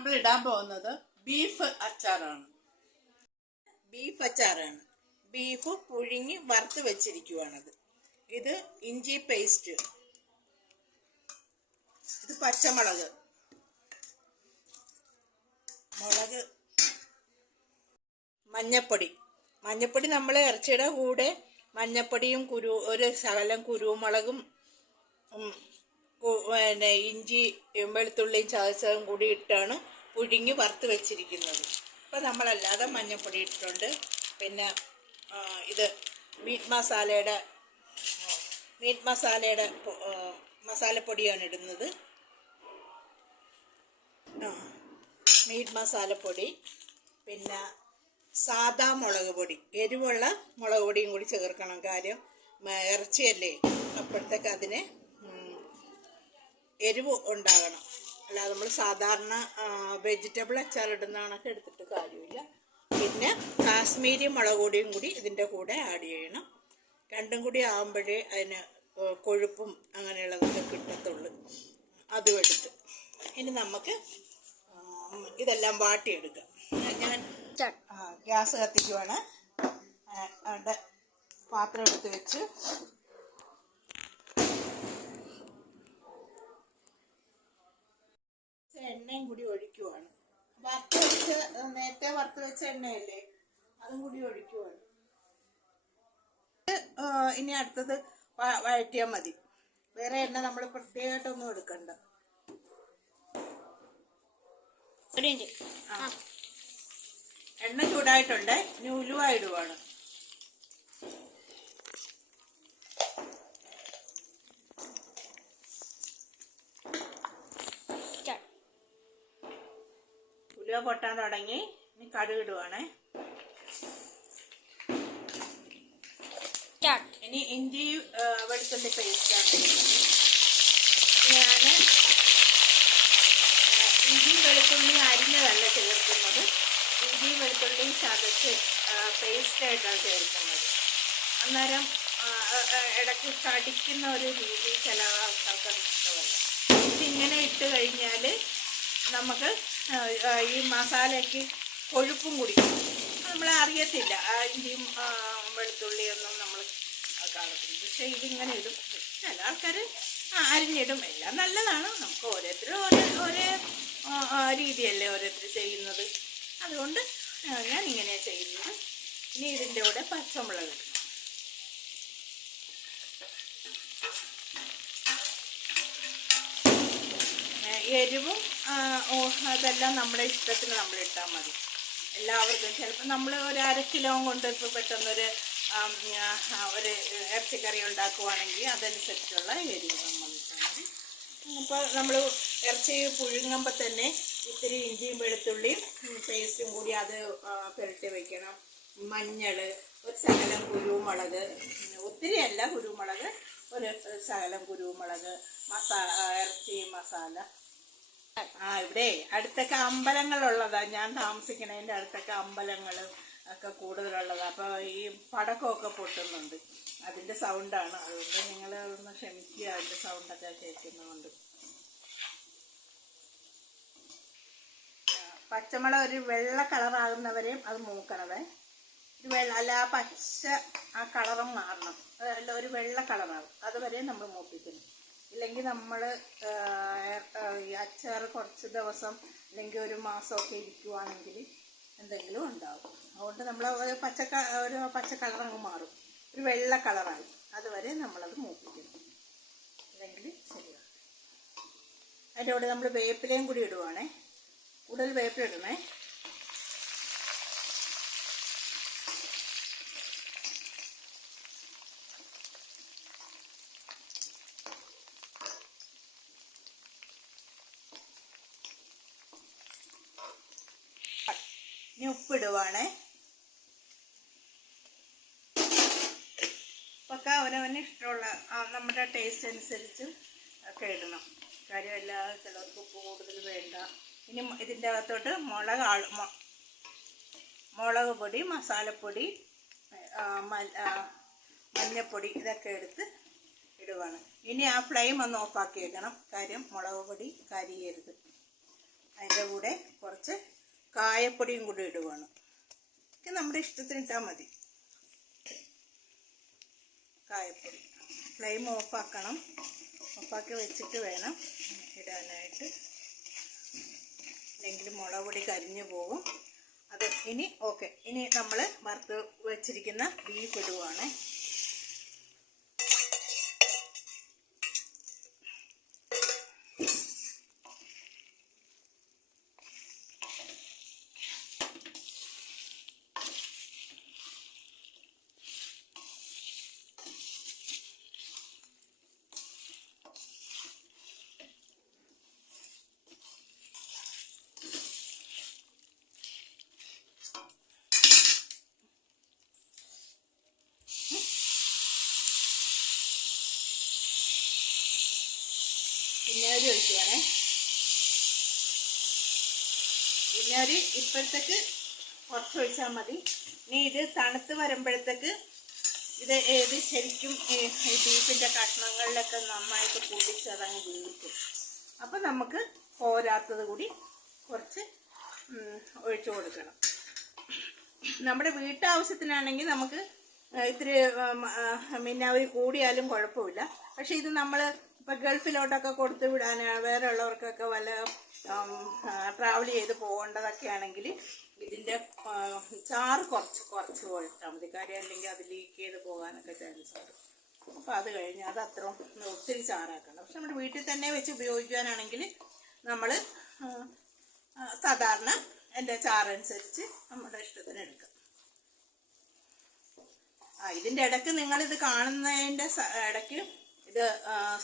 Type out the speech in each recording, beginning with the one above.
നമ്മൾ ഇടാൻ പോകുന്നത് ബീഫ് അച്ചാറാണ്. ബീഫ് പുഴുങ്ങി വറുത്ത് വെച്ചിരിക്കുവാണത്. ഇത് ഇഞ്ചി പേസ്റ്റ്, ഇത് പച്ചമുളക്, മഞ്ഞപ്പൊടി നമ്മൾ ഇറച്ചിയുടെ കൂടെ മഞ്ഞപ്പൊടിയും ഒരു ശകലം കുരുമുളകും പിന്നെ ഇഞ്ചി വെളുത്തുള്ളിയും ചതച്ചതും കൂടി ഇട്ടാണ് പുഴുങ്ങി വറുത്ത് വെച്ചിരിക്കുന്നത്. ഇപ്പം നമ്മളല്ലാതെ മഞ്ഞപ്പൊടി ഇട്ടിട്ടുണ്ട്. പിന്നെ ഇത് മീറ്റ് മസാലയുടെ മസാലപ്പൊടിയാണ് ഇടുന്നത്. മീറ്റ് മസാലപ്പൊടി, പിന്നെ സാദാ മുളക് പൊടി, എരിവുള്ള മുളക് പൊടിയും കൂടി ചേർക്കണം. കാര്യം ഇറച്ചിയല്ലേ, അപ്പോഴത്തേക്ക് അതിന് എരിവ് ഉണ്ടാകണം. അല്ലാതെ നമ്മൾ സാധാരണ വെജിറ്റബിൾ അച്ചാർ ഇടുന്ന കണക്ക് എടുത്തിട്ട് കാര്യമില്ല. പിന്നെ കാശ്മീരി മുളക് പൊടിയും കൂടി ഇതിൻ്റെ കൂടെ ആഡ് ചെയ്യണം. രണ്ടും കൂടി ആകുമ്പോഴേ അതിന് കൊഴുപ്പും അങ്ങനെയുള്ളതൊക്കെ കിട്ടത്തുള്ളൂ. അതും എടുത്ത് ഇനി നമുക്ക് ഇതെല്ലാം വാട്ടിയെടുക്കാം. ഞാൻ ഗ്യാസ് കത്തിക്കുവാണ്. അവിടെ പാത്രം എടുത്ത് വെച്ച് എണ്ണയും കൂടി ഒഴിക്കുവാണ്. നേരത്തെ വറുത്ത് വെച്ച എണ്ണയല്ലേ, അതും കൂടി ഒഴിക്കുവാണ്. ഇനി അടുത്തത് വഴറ്റിയാൽ മതി. വേറെ എണ്ണ നമ്മൾ പ്രത്യേകമായിട്ടൊന്നും എടുക്കണ്ട. എണ്ണ ചൂടായിട്ടുണ്ട്. ഇനി ഉലുവ ഇടുവാണ്. ഉലുവ പൊട്ടാൻ തുടങ്ങി. ഇനി കടുക് ഇടുവാണേ. ഇനി ഇഞ്ചി വെളുത്തുള്ളി പേസ്റ്റാണ് ഇടുന്നത്. ഞാൻ ഇഞ്ചി വെളുത്തുള്ളി അരിഞ്ഞതല്ല ചേർക്കുന്നത്. ഇഞ്ചി വെളുത്തുള്ളി ചതച്ച് പേസ്റ്റായിട്ടാണ് ചേർക്കുന്നത്. അന്നേരം ഇടയ്ക്ക് കടിക്കുന്ന ഒരു രീതി ചില ആൾക്കാർക്ക് ഇഷ്ടമല്ല. ഇതിങ്ങനെ ഇട്ട് കഴിഞ്ഞാൽ നമുക്ക് ഈ മസാലയ്ക്ക് കൊഴുപ്പും കുടിക്കും. നമ്മൾ അറിയത്തില്ല, ഇഞ്ചിയും വെളുത്തുള്ളിയൊന്നും നമ്മൾ കാണത്തില്ല. പക്ഷെ ഇതിങ്ങനെ ഇടും. ചില ആൾക്കാർ അരിഞ്ഞിടും. എല്ലാം നല്ലതാണ്. നമുക്ക് ഓരോരുത്തരും ഒരേ രീതിയല്ലേ ഓരോരുത്തർ ചെയ്യുന്നത്. അതുകൊണ്ട് ഞാൻ ഇങ്ങനെയാണ് ചെയ്യുന്നത്. ഇനി ഇതിൻ്റെ കൂടെ പച്ചമുളക് ഇടും. എരിവും അതെല്ലാം നമ്മുടെ ഇഷ്ടത്തിന് നമ്മൾ ഇട്ടാൽ മതി. എല്ലാവർക്കും ചിലപ്പോൾ നമ്മൾ ഒരു 1/2 കിലോ കൊണ്ട് ഇപ്പോൾ പെട്ടെന്നൊരു ഇറച്ചിക്കറി ഉണ്ടാക്കുവാണെങ്കിൽ അതനുസരിച്ചുള്ള എരിവ് നമ്മൾ ഇട്ടാൽ മതി. അപ്പോൾ നമ്മൾ ഇറച്ചി പുഴുങ്ങുമ്പോൾ തന്നെ ഇത്തിരി ഇഞ്ചിയും വെളുത്തുള്ളിയും പേസ്റ്റും കൂടി അത് പുരട്ടി വയ്ക്കണം. മഞ്ഞൾ, ഒരു ശകലം കുരുമുളക്, ഒത്തിരിയല്ല കുരുമുളക്, ഒരു ശകലം കുരുമുളക്, ഇറച്ചി മസാല. ഇവിടെ അടുത്തൊക്കെ അമ്പലങ്ങളുള്ളതാണ്. ഞാൻ താമസിക്കണതിൻ്റെ അടുത്തൊക്കെ അമ്പലങ്ങൾ ഒക്കെ കൂടുതലുള്ളതാണ്. അപ്പോൾ ഈ പടക്കമൊക്കെ പൊട്ടുന്നുണ്ട്. അതിൻ്റെ സൗണ്ടാണ്. അതുകൊണ്ട് നിങ്ങൾ ഒന്ന് ക്ഷമിക്കുക, അതിൻ്റെ സൗണ്ടൊക്കെ കേൾക്കുന്നതുകൊണ്ട്. പച്ചമുളക് ഒരു വെള്ള കളറാകുന്നവരെയും അത് മൂക്കണതേ. ഒരു അല്ല ആ കളറും മാറണം. അല്ല, ഒരു വെള്ള കളറാകും അതുവരെ നമ്മൾ മൂപ്പിക്കണം. ഇല്ലെങ്കിൽ നമ്മൾ അച്ചാർ കുറച്ച് ദിവസം അല്ലെങ്കിൽ ഒരു മാസമൊക്കെ ഇരിക്കുവാണെങ്കിൽ എന്തെങ്കിലും ഉണ്ടാവും. അതുകൊണ്ട് നമ്മൾ ഒരു പച്ച കളറങ്ങ് മാറും. ഒരു വെള്ള കളറായി അതുവരെ നമ്മളത് മൂപ്പിക്കണം. അല്ലെങ്കിൽ ശരിയാണ്. അതിൻ്റെ കൂടെ നമ്മൾ വേപ്പിലയും കൂടി ഇടുവാണേ. കൂടുതൽ വേപ്പില ഇടണേ. ഇനി ഉപ്പിടുവാണേ. ഉപ്പൊക്കെ അവനവന് ഇഷ്ടമുള്ള നമ്മുടെ ടേസ്റ്റ് അനുസരിച്ച് ഒക്കെ ഇടണം. കാര്യമല്ല, ചിലർക്ക് ഉപ്പ് കൂടുതൽ വേണ്ട. ഇനി ഇതിൻ്റെ അകത്തോട്ട് മുളക് പൊടി, മസാലപ്പൊടി, മഞ്ഞപ്പൊടി ഇതൊക്കെ എടുത്ത് ഇടുവാണ്. ഇനി ആ ഫ്ലെയിം ഒന്ന് ഓഫാക്കി വെക്കണം. കാര്യം മുളക് പൊടി കരിയരുത്. അതിൻ്റെ കൂടെ കുറച്ച് കായപ്പൊടിയും കൂടി ഇടുവാണ്. ഒക്കെ നമ്മുടെ ഇഷ്ടത്തിന് ഇട്ടാൽ മതി. കായപ്പൊടി ഫ്ലെയിം ഓഫാക്കണം. ഓഫാക്കി വെച്ചിട്ട് വേണം ഇടാനായിട്ട്, അല്ലെങ്കിൽ മുളക് പൊടി കരിഞ്ഞു പോകും. അത് ഇനി ഓക്കെ. ഇനി നമ്മൾ വറുത്ത് വെച്ചിരിക്കുന്ന ബീഫ് ഇടുവാണ്. വിനാഗിരി ഒഴിക്കുവാണേ. വിനാഗിരി ഇപ്പോഴത്തേക്ക് കുറച്ച് ഒഴിച്ചാൽ മതി. ഇനി ഇത് തണുത്ത് വരുമ്പോഴത്തേക്ക് ഇത് ശരിക്കും ഈ ബീഫിൻ്റെ കഷ്ണങ്ങളിലൊക്കെ നന്നായിട്ട് കൂടിച്ച് അതങ്ങ് വീർക്കും. അപ്പം നമുക്ക് പോരാത്തത് കൂടി കുറച്ച് ഒഴിച്ചു കൊടുക്കണം. നമ്മുടെ വീട്ടാവശ്യത്തിനാണെങ്കിൽ നമുക്ക് ഇത്തിരി വിനാഗിരി കൂടിയാലും കുഴപ്പമില്ല. പക്ഷെ ഇത് നമ്മൾ ഇപ്പം ഗൾഫിലോട്ടൊക്കെ കൊടുത്തു വിടാൻ, വേറെ ഉള്ളവർക്കൊക്കെ വല്ല ട്രാവൽ ചെയ്ത് പോകേണ്ടതൊക്കെ ആണെങ്കിൽ ഇതിൻ്റെ ചാറ് കുറച്ച് ഒഴിച്ചാൽ മതി. കാര്യം അല്ലെങ്കിൽ അത് ലീക്ക് ചെയ്ത് പോകാനൊക്കെ ചാൻസ് ഉണ്ട്. അപ്പോൾ അത് കഴിഞ്ഞ് അത് അത്ര ഒത്തിരി ചാറാക്കണം. പക്ഷെ നമ്മുടെ വീട്ടിൽ തന്നെ വെച്ച് ഉപയോഗിക്കാനാണെങ്കിൽ നമ്മൾ സാധാരണ എൻ്റെ ചാറനുസരിച്ച് നമ്മുടെ ഇഷ്ടത്തിന് എടുക്കാം. ഇതിൻ്റെ ഇടയ്ക്ക് നിങ്ങളിത് കാണുന്നതിൻ്റെ ഇടയ്ക്ക് ഇത്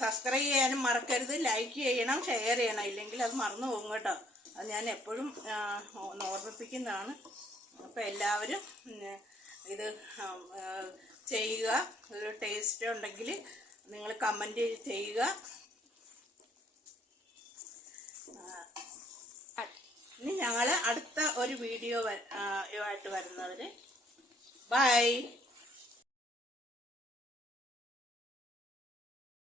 സബ്സ്ക്രൈബ് ചെയ്യാനും മറക്കരുത്. ലൈക്ക് ചെയ്യണം, ഷെയർ ചെയ്യണം. ഇല്ലെങ്കിൽ അത് മറന്നു പോകും കേട്ടോ. അത് ഞാൻ എപ്പോഴും ഓർമ്മിപ്പിക്കുന്നതാണ്. അപ്പോൾ എല്ലാവരും ഇത് ചെയ്യുക. ഒരു ടേസ്റ്റ് ഉണ്ടെങ്കിൽ നിങ്ങൾ കമൻറ്റ് ചെയ്യുക. ഇനി ഞങ്ങൾ അടുത്ത ഒരു വീഡിയോ ആയിട്ട് വരുന്നവർ ബൈ.